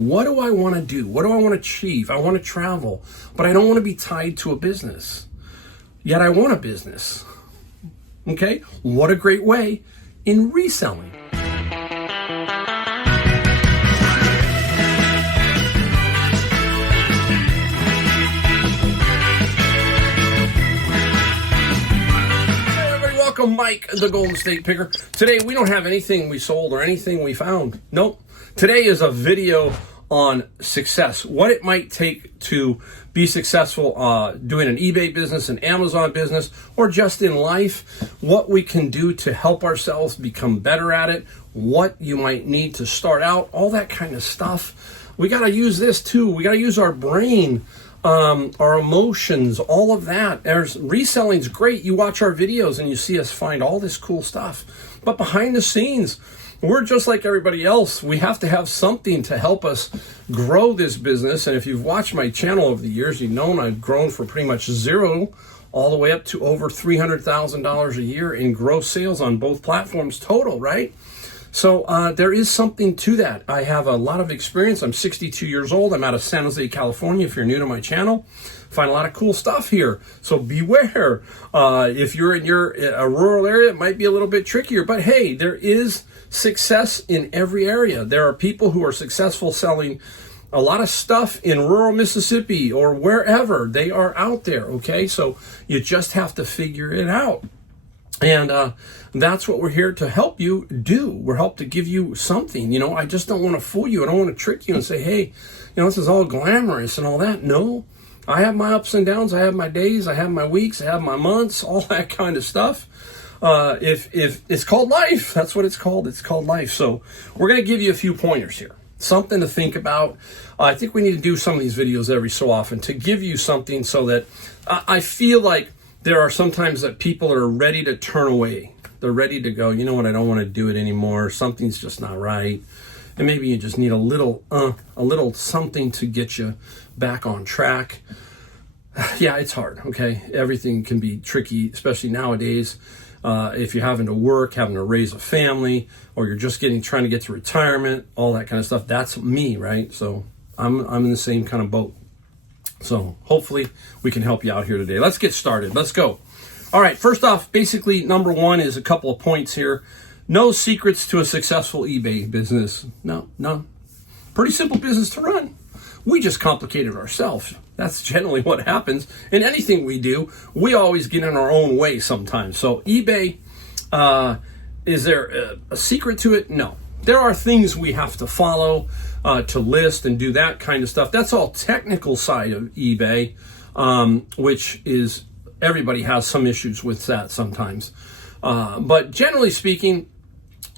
What do I want to do? What do I want to achieve? I want to travel, but I don't want to be tied to a business. Yet I want a business. Okay? What a great way in reselling. Welcome, Mike, the Golden State Picker. Today, we don't have anything we sold or anything we found. Nope. Today is a video on success. What it might take to be successful doing an eBay business, an Amazon business, or just in life. What we can do to help ourselves become better at it. What you might need to start out. All that kind of stuff. We got to use this too. We got to use our brain. Our emotions, all of that. Reselling's great. You watch our videos and you see us find all this cool stuff. But behind the scenes, we're just like everybody else. We have to have something to help us grow this business. And if you've watched my channel over the years, you've known I've grown from pretty much zero all the way up to over $300,000 a year in gross sales on both platforms total, right? So there is something to that. I have a lot of experience. I'm 62 years old. I'm out of San Jose, California. If you're new to my channel, find a lot of cool stuff here. So beware. If you're in a rural area, it might be a little bit trickier. But hey, there is success in every area. There are people who are successful selling a lot of stuff in rural Mississippi or wherever. They are out there, okay? So you just have to figure it out. And that's what we're here to help you do. We're helped to give you something. You know, I just don't want to fool you. I don't want to trick you and say, hey, you know, this is all glamorous and all that. No, I have my ups and downs. I have my days. I have my weeks. I have my months, all that kind of stuff. If it's called life, that's what it's called. It's called life. So we're going to give you a few pointers here, something to think about. I think we need to do some of these videos every so often to give you something so that I feel like there are sometimes that people are ready to turn away. They're ready to go, you know what, I don't want to do it anymore. Something's just not right. And maybe you just need a little something to get you back on track. Yeah, it's hard, okay? Everything can be tricky, especially nowadays. If you're having to work, having to raise a family, or you're just trying to get to retirement, all that kind of stuff. That's me, right? So I'm in the same kind of boat. So hopefully we can help you out here today. Let's get started. Let's go. All right. First off, basically number one is a couple of points here. No secrets to a successful eBay business. No. Pretty simple business to run. We just complicated ourselves. That's generally what happens in anything we do. We always get in our own way sometimes. So eBay, is there a secret to it? No. There are things we have to follow to list and do that kind of stuff. That's all technical side of eBay, which is everybody has some issues with that sometimes. But generally speaking,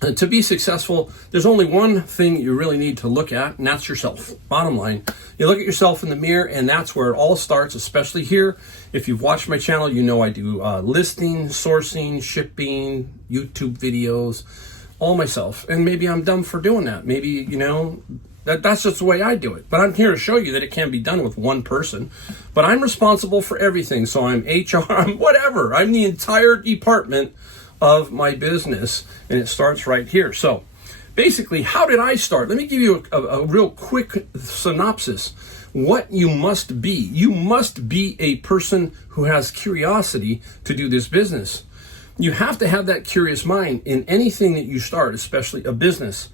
to be successful, there's only one thing you really need to look at, and that's yourself. Bottom line, you look at yourself in the mirror, and that's where it all starts, especially here. If you've watched my channel, you know I do listing, sourcing, shipping, YouTube videos, all myself. And maybe I'm dumb for doing that. Maybe, you know, that's just the way I do it. But I'm here to show you that it can be done with one person. But I'm responsible for everything. So I'm HR, I'm whatever. I'm the entire department of my business. And it starts right here. So basically, how did I start? Let me give you a real quick synopsis. What you must be. You must be a person who has curiosity to do this business. You have to have that curious mind in anything that you start, especially a business.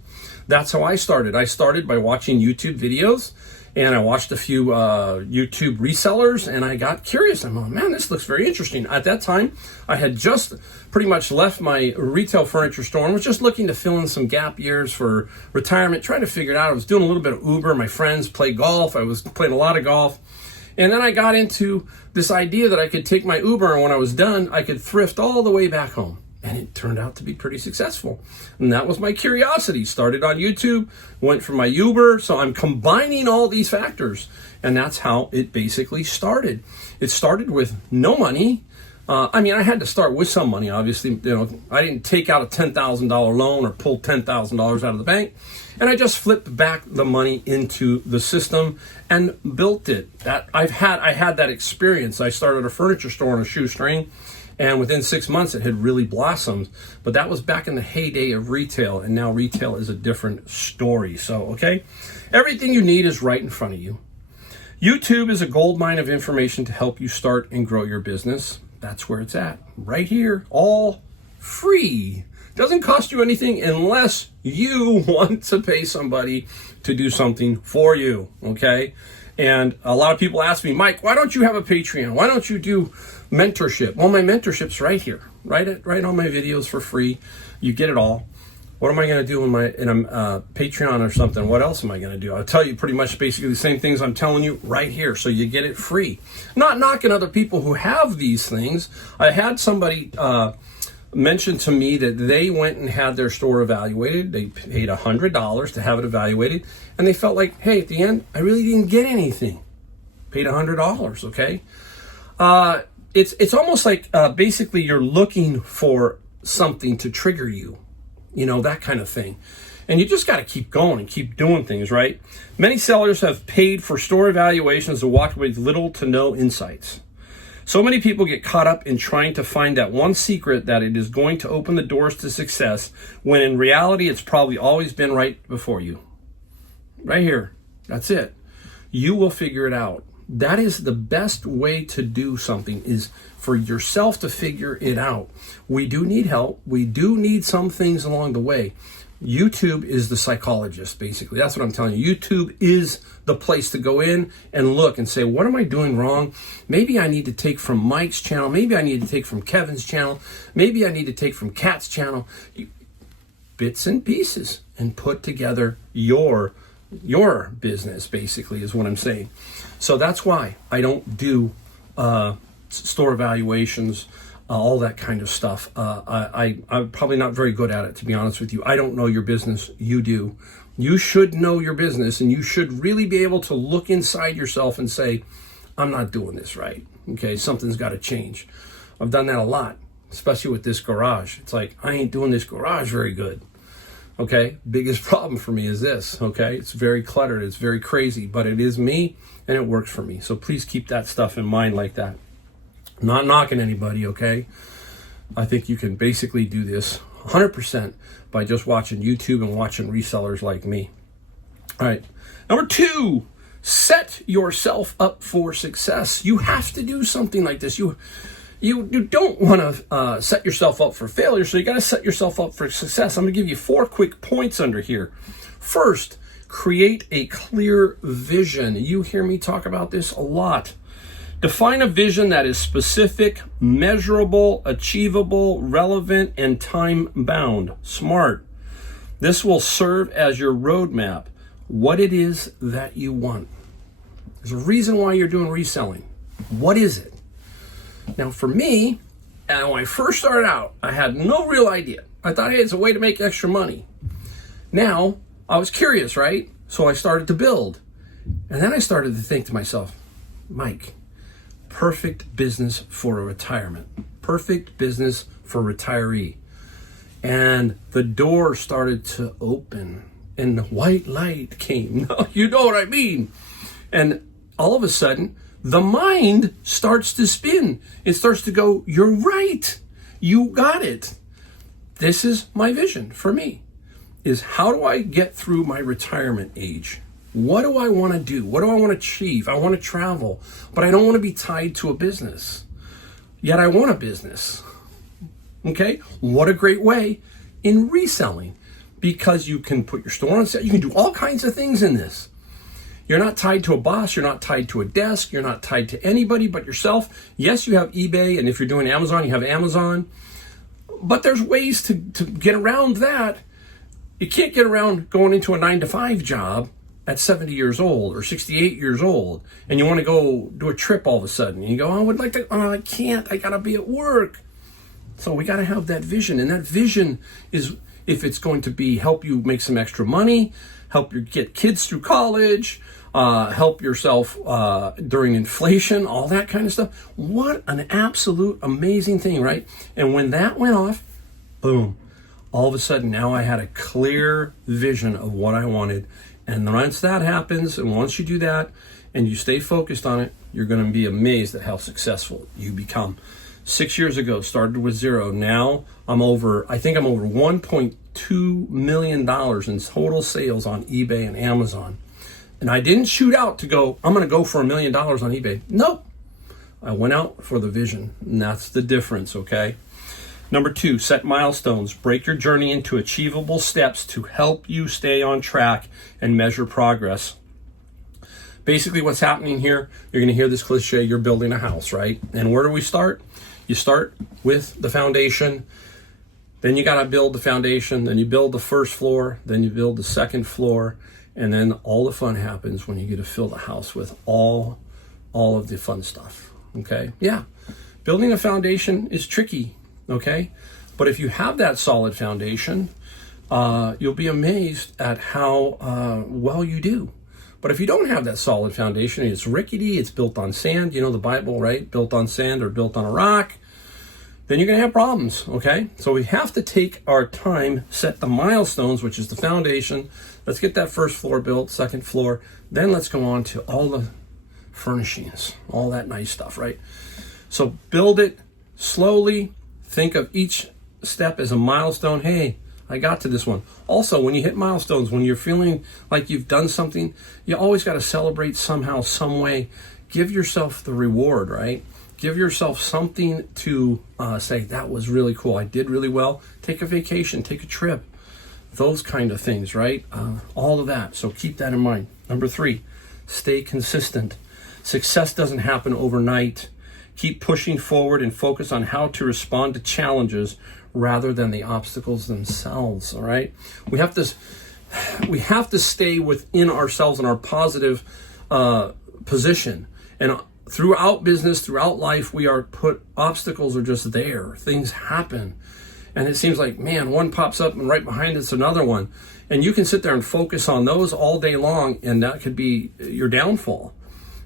That's how I started. I started by watching YouTube videos, and I watched a few YouTube resellers, and I got curious. I'm like, man, this looks very interesting. At that time, I had just pretty much left my retail furniture store and was just looking to fill in some gap years for retirement, trying to figure it out. I was doing a little bit of Uber. My friends play golf. I was playing a lot of golf. And then I got into this idea that I could take my Uber, and when I was done, I could thrift all the way back home. And it turned out to be pretty successful. And that was my curiosity. Started on YouTube, went for my Uber. So I'm combining all these factors. And that's how it basically started. It started with no money. I mean, I had to start with some money, obviously. You know, I didn't take out a $10,000 loan or pull $10,000 out of the bank. And I just flipped back the money into the system and built it. I had that experience. I started a furniture store on a shoestring, And within 6 months, it had really blossomed. But that was back in the heyday of retail, and now retail is a different story. So, okay, everything you need is right in front of you. YouTube is a goldmine of information to help you start and grow your business. That's where it's at, right here, all free. Doesn't cost you anything unless you want to pay somebody to do something for you, okay? And a lot of people ask me, Mike, why don't you have a Patreon? Why don't you do mentorship? Well, my mentorship's right here, right on my videos for free. You get it all. What am I going to do in a Patreon or something? What else am I going to do? I'll tell you pretty much basically the same things I'm telling you right here, so you get it free. Not knocking other people who have these things. I had somebody mention to me that they went and had their store evaluated. They paid $100 to have it evaluated, and they felt like, hey, at the end, I really didn't get anything. Paid $100, okay? It's almost like basically you're looking for something to trigger you. You know, that kind of thing. And you just got to keep going and keep doing things, right? Many sellers have paid for store evaluations and walked away with little to no insights. So many people get caught up in trying to find that one secret that it is going to open the doors to success, when in reality, it's probably always been right before you. Right here. That's it. You will figure it out. That is the best way to do something, is for yourself to figure it out. We do need help. We do need some things along the way. YouTube is the psychologist, basically. That's what I'm telling you. YouTube is the place to go in and look and say, what am I doing wrong? Maybe I need to take from Mike's channel. Maybe I need to take from Kevin's channel. Maybe I need to take from Kat's channel. Bits and pieces, and put together your business, basically, is what I'm saying. So that's why I don't do store evaluations, all that kind of stuff. I'm probably not very good at it, to be honest with you. I don't know your business. You do. You should know your business, and you should really be able to look inside yourself and say, I'm not doing this right. Okay, something's got to change. I've done that a lot, especially with this garage. It's like, I ain't doing this garage very good. Okay, biggest problem for me is this, okay? It's very cluttered, it's very crazy, but it is me, and it works for me. So please keep that stuff in mind like that. I'm not knocking anybody, okay? I think you can basically do this 100% by just watching YouTube and watching resellers like me. All right, number 2, set yourself up for success. You have to do something like this. You don't want to set yourself up for failure, so you got to set yourself up for success. I'm going to give you 4 quick points under here. First, create a clear vision. You hear me talk about this a lot. Define a vision that is specific, measurable, achievable, relevant, and time-bound. Smart. This will serve as your roadmap, what it is that you want. There's a reason why you're doing reselling. What is it? Now, for me, when I first started out, I had no real idea. I thought, hey, it's a way to make extra money. Now, I was curious, right? So I started to build. And then I started to think to myself, Mike, perfect business for a retirement. Perfect business for a retiree. And the door started to open, and the white light came. You know what I mean? And all of a sudden, the mind starts to spin. It starts to go, you're right. You got it. This is my vision for me, is how do I get through my retirement age? What do I want to do? What do I want to achieve? I want to travel, but I don't want to be tied to a business. Yet I want a business. Okay? What a great way in reselling, because you can put your store on sale. You can do all kinds of things in this. You're not tied to a boss. You're not tied to a desk. You're not tied to anybody but yourself. Yes, you have eBay, and if you're doing Amazon, you have Amazon. But there's ways to get around that. You can't get around going into a 9-to-5 job at 70 years old or 68 years old, and you want to go do a trip all of a sudden. And you go, I would like to, oh, I can't. I got to be at work. So we got to have that vision. And that vision is, if it's going to be help you make some extra money, help you get kids through college, help yourself during inflation, all that kind of stuff. What an absolute amazing thing, right? And when that went off, boom, all of a sudden now I had a clear vision of what I wanted. And once that happens, and once you do that and you stay focused on it, you're going to be amazed at how successful you become. 6 years ago, started with zero. Now I think I'm over $1.2 million in total sales on eBay and Amazon. And I didn't shoot out to go, I'm going to go for $1 million on eBay. Nope. I went out for the vision, and that's the difference, okay? Number 2, set milestones. Break your journey into achievable steps to help you stay on track and measure progress. Basically, what's happening here, you're going to hear this cliche, you're building a house, right? And where do we start? You start with the foundation, then you got to build the foundation, then you build the first floor, then you build the second floor, and then all the fun happens when you get to fill the house with all of the fun stuff, okay? Yeah, building a foundation is tricky. Okay, but if you have that solid foundation, you'll be amazed at how well you do. But if you don't have that solid foundation, it's rickety, it's built on sand, you know the Bible, right? Built on sand or built on a rock, then you're going to have problems, okay? So we have to take our time, set the milestones, which is the foundation. Let's get that first floor built, second floor, then let's go on to all the furnishings, all that nice stuff, right? So build it slowly. Think of each step as a milestone. Hey, I got to this one. Also, when you hit milestones, when you're feeling like you've done something, you always got to celebrate somehow, some way. Give yourself the reward, right? Give yourself something to say, that was really cool. I did really well. Take a vacation, take a trip, those kind of things, right? All of that. So keep that in mind. Number 3, stay consistent. Success doesn't happen overnight. Keep pushing forward and focus on how to respond to challenges rather than the obstacles themselves, all right? We have to stay within ourselves and our positive position. And throughout business, throughout life, obstacles are just there. Things happen. And it seems like, man, one pops up and right behind it's another one. And you can sit there and focus on those all day long, and that could be your downfall.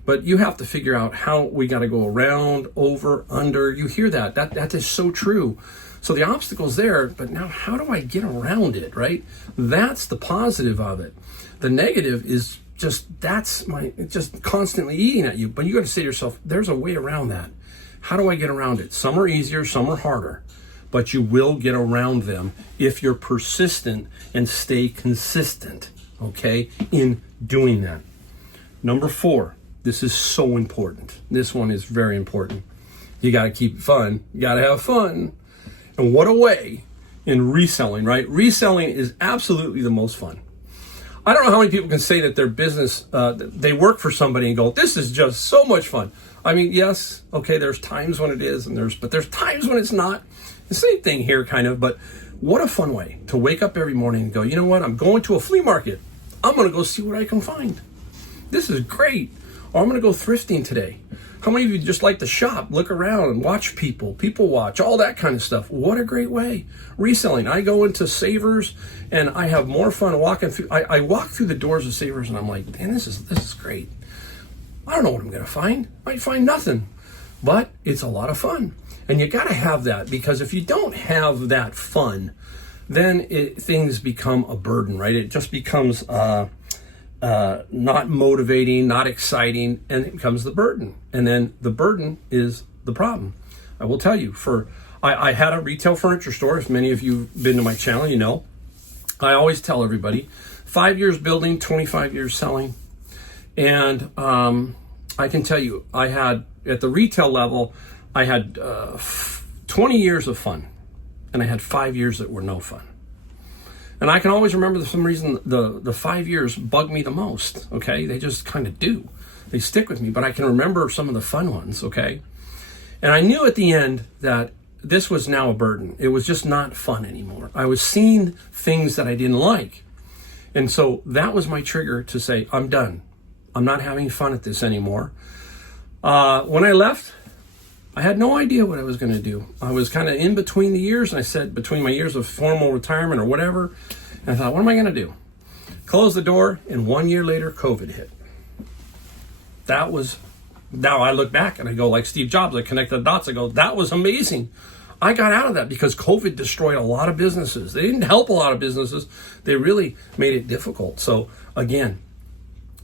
But you have to figure out how we got to go around, over, under. You hear that. That is so true. So the obstacle's there, but now how do I get around it, right? That's the positive of it. The negative is just constantly eating at you. But you got to say to yourself, there's a way around that. How do I get around it? Some are easier, some are harder. But you will get around them if you're persistent and stay consistent, okay, in doing that. Number 4. This is so important. This one is very important. You got to keep it fun. You got to have fun. And what a way in reselling, right? Reselling is absolutely the most fun. I don't know how many people can say that their business, they work for somebody and go, this is just so much fun. I mean, yes, okay, there's times when it is, but there's times when it's not. The same thing here, kind of, but what a fun way to wake up every morning and go, you know what? I'm going to a flea market. I'm going to go see what I can find. This is great. Or I'm going to go thrifting today. How many of you just like to shop, look around and watch people watch, all that kind of stuff? What a great way. Reselling. I go into Savers and I have more fun walking through. I walk through the doors of Savers and I'm like, man, this is great. I don't know what I'm going to find. I might find nothing, but it's a lot of fun. And you got to have that, because if you don't have that fun, then things become a burden, right? It just becomes not motivating, not exciting, and it becomes the burden. And then the burden is the problem. I will tell you, I had a retail furniture store. If many of you have been to my channel, you know. I always tell everybody, 5 years building, 25 years selling. And I can tell you, I had, at the retail level, I had 20 years of fun. And I had 5 years that were no fun. And I can always remember, for some reason, the 5 years bug me the most, okay? They just kind of do. They stick with me, but I can remember some of the fun ones, okay? And I knew at the end that this was now a burden. It was just not fun anymore. I was seeing things that I didn't like. And so that was my trigger to say, I'm done. I'm not having fun at this anymore. When I left, I had no idea what I was going to do. I was kind of in between the years, and I said between my years of formal retirement or whatever, and I thought, what am I going to do? Closed the door, and 1 year later, COVID hit. Now I look back and I go, like Steve Jobs, I connect the dots, I go, that was amazing. I got out of that because COVID destroyed a lot of businesses. They didn't help a lot of businesses. They really made it difficult. So again,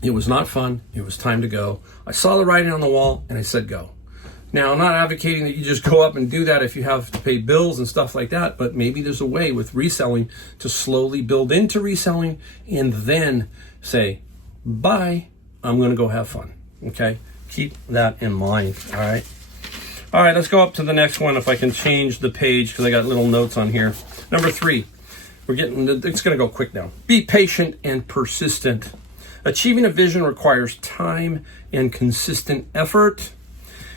it was not fun. It was time to go. I saw the writing on the wall and I said, go. Now, I'm not advocating that you just go up and do that if you have to pay bills and stuff like that, but maybe there's a way with reselling to slowly build into reselling and then say, bye, I'm going to go have fun. Okay? Keep that in mind. All right? All right, let's go up to the next one if I can change the page because I got little notes on here. Number 3. It's going to go quick now. Be patient and persistent. Achieving a vision requires time and consistent effort.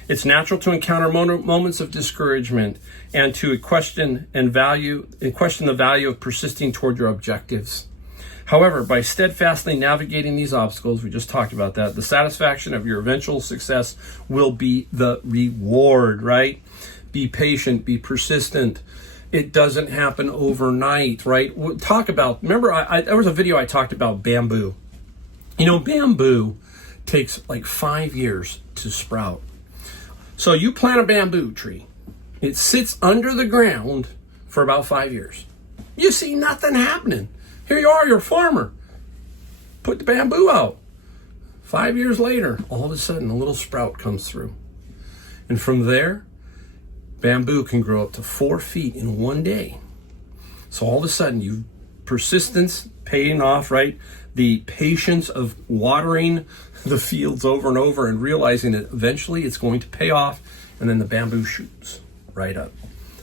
It's natural to encounter moments of discouragement and to question the value of persisting toward your objectives. However, by steadfastly navigating these obstacles, we just talked about that, the satisfaction of your eventual success will be the reward, right? Be patient, be persistent. It doesn't happen overnight, right? Remember, there was a video I talked about bamboo. You know, bamboo takes like 5 years to sprout. So you plant a bamboo tree. It sits under the ground for about 5 years. You see nothing happening. Here you are, you're a farmer. Put the bamboo out. 5 years later, all of a sudden, a little sprout comes through. And from there, bamboo can grow up to 4 feet in one day. So all of a sudden, persistence paying off, right? The patience of watering the fields over and over and realizing that eventually it's going to pay off, and then the bamboo shoots right up.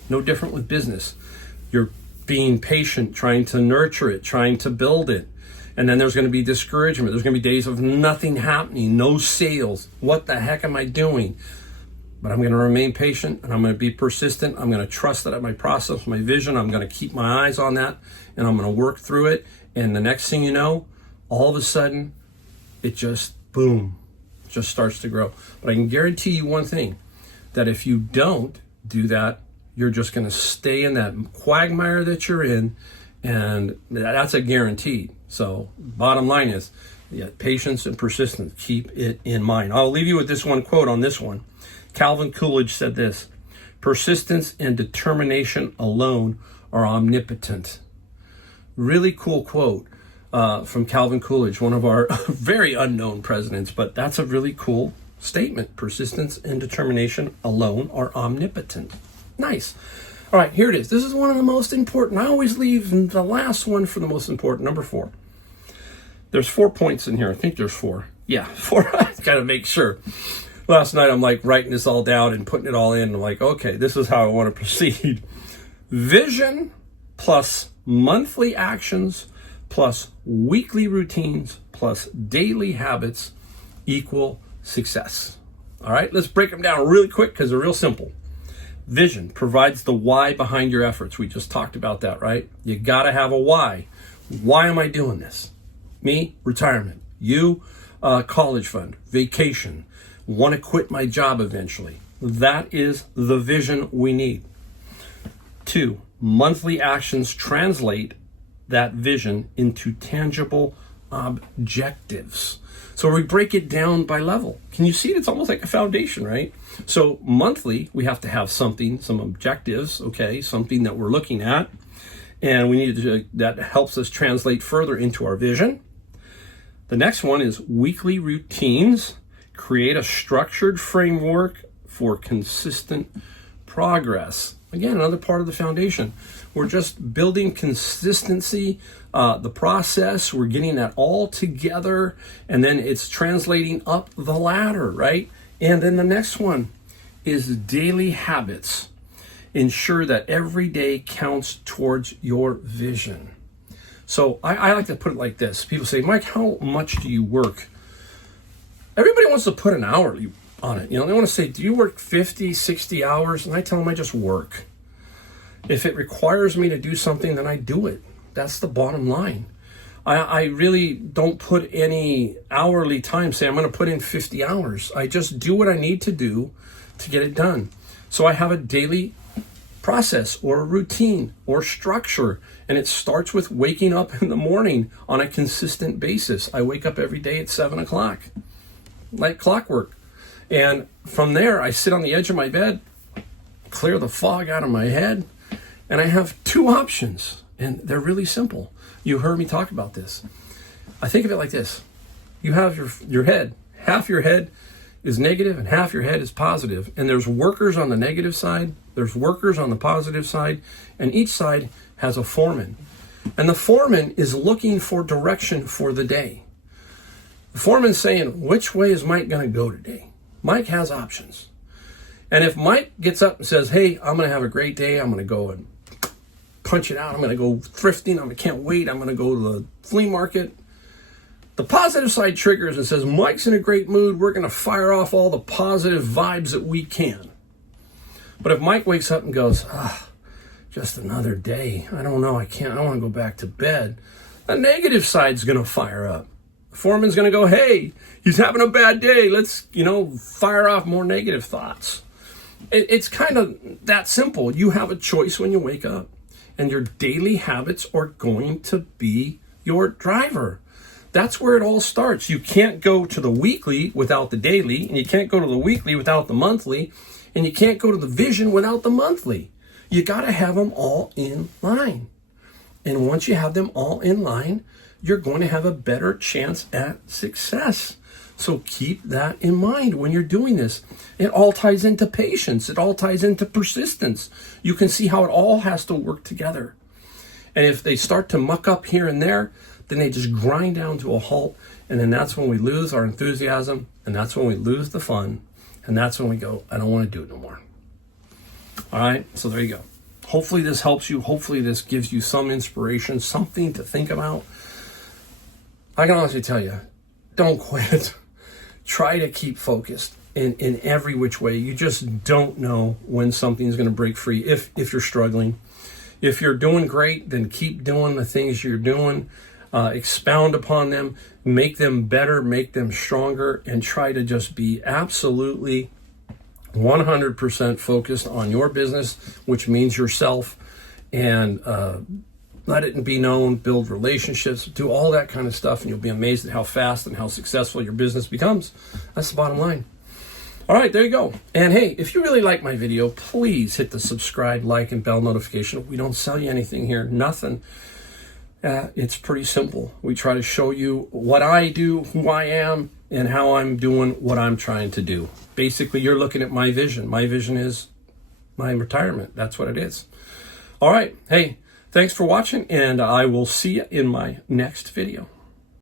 No different with business. You're being patient, trying to nurture it, trying to build it. And then there's going to be discouragement. There's going to be days of nothing happening, no sales. What the heck am I doing? But I'm going to remain patient and I'm going to be persistent. I'm going to trust that my process, my vision, I'm going to keep my eyes on that and I'm going to work through it. And the next thing you know, all of a sudden, it just, boom, just starts to grow. But I can guarantee you one thing, that if you don't do that, you're just going to stay in that quagmire that you're in, and that's a guarantee. So bottom line is, patience and persistence, keep it in mind. I'll leave you with this one quote on this one. Calvin Coolidge said this: persistence and determination alone are omnipotent. Really cool quote from Calvin Coolidge, one of our very unknown presidents, but that's a really cool statement. Persistence and determination alone are omnipotent. Nice. All right, here it is. This is one of the most important. I always leave the last one for the most important. Number 4. There's 4 points in here. I think there's 4. Yeah, 4. I gotta make sure. Last night I'm like writing this all down and putting it all in. I'm like, okay, this is how I want to proceed. Vision plus monthly actions plus weekly routines plus daily habits equal success. All right, let's break them down really quick because they're real simple. Vision provides the why behind your efforts. We just talked about that, right? You got to have a why. Why am I doing this? Me, retirement. You, college fund, vacation. Want to quit my job eventually. That is the vision we need. 2, monthly actions translate that vision into tangible objectives. So we break it down by level. Can you see it? It's almost like a foundation, right? So monthly, we have to have something, some objectives, okay, something that we're looking at. And we need to, that helps us translate further into our vision. The next one is weekly routines. Create a structured framework for consistent progress. Again, another part of the foundation. We're just building consistency, the process. We're getting that all together, and then it's translating up the ladder, right? And then the next one is daily habits. Ensure that every day counts towards your vision. So I like to put it like this. People say, Mike, how much do you work? Everybody wants to put an hourly on it. You know, they want to say, do you work 50, 60 hours? And I tell them I just work. If it requires me to do something, then I do it. That's the bottom line. I really don't put any hourly time, say I'm going to put in 50 hours. I just do what I need to do to get it done. So I have a daily process or a routine or structure, and it starts with waking up in the morning on a consistent basis. I wake up every day at 7 o'clock, like clockwork. And from there, I sit on the edge of my bed, clear the fog out of my head, and I have 2 options, and they're really simple. You heard me talk about this. I think of it like this. You have your head. Half your head is negative and half your head is positive. And there's workers on the negative side, there's workers on the positive side, and each side has a foreman. And the foreman is looking for direction for the day. The foreman's saying, which way is Mike going to go today? Mike has options. And if Mike gets up and says, hey, I'm going to have a great day, I'm going to go and punch it out, I'm going to go thrifting, I can't wait, I'm going to go to the flea market. The positive side triggers and says, Mike's in a great mood, we're going to fire off all the positive vibes that we can. But if Mike wakes up and goes, just another day, I don't know, I want to go back to bed, the negative side's going to fire up. The foreman's going to go, hey, he's having a bad day, let's, fire off more negative thoughts. It's kind of that simple. You have a choice when you wake up, and your daily habits are going to be your driver. That's where it all starts. You can't go to the weekly without the daily, and you can't go to the weekly without the monthly, and you can't go to the vision without the monthly. You got to have them all in line. And once you have them all in line, you're going to have a better chance at success. So keep that in mind when you're doing this. It all ties into patience. It all ties into persistence. You can see how it all has to work together. And if they start to muck up here and there, then they just grind down to a halt. And then that's when we lose our enthusiasm. And that's when we lose the fun. And that's when we go, I don't want to do it no more. All right, so there you go. Hopefully this helps you. Hopefully this gives you some inspiration, something to think about. I can honestly tell you, don't quit. Try to keep focused in every which way. You just don't know when something's going to break free if you're struggling. If you're doing great, then keep doing the things you're doing. Expound upon them, make them better, make them stronger, and try to just be absolutely 100% focused on your business, which means yourself, and let it be known, build relationships, do all that kind of stuff, and you'll be amazed at how fast and how successful your business becomes. That's the bottom line. All right, there you go. And hey, if you really like my video, please hit the subscribe, like, and bell notification. We don't sell you anything here, nothing. It's pretty simple. We try to show you what I do, who I am, and how I'm doing what I'm trying to do. Basically, you're looking at my vision. My vision is my retirement. That's what it is. All right. Hey, thanks for watching, and I will see you in my next video.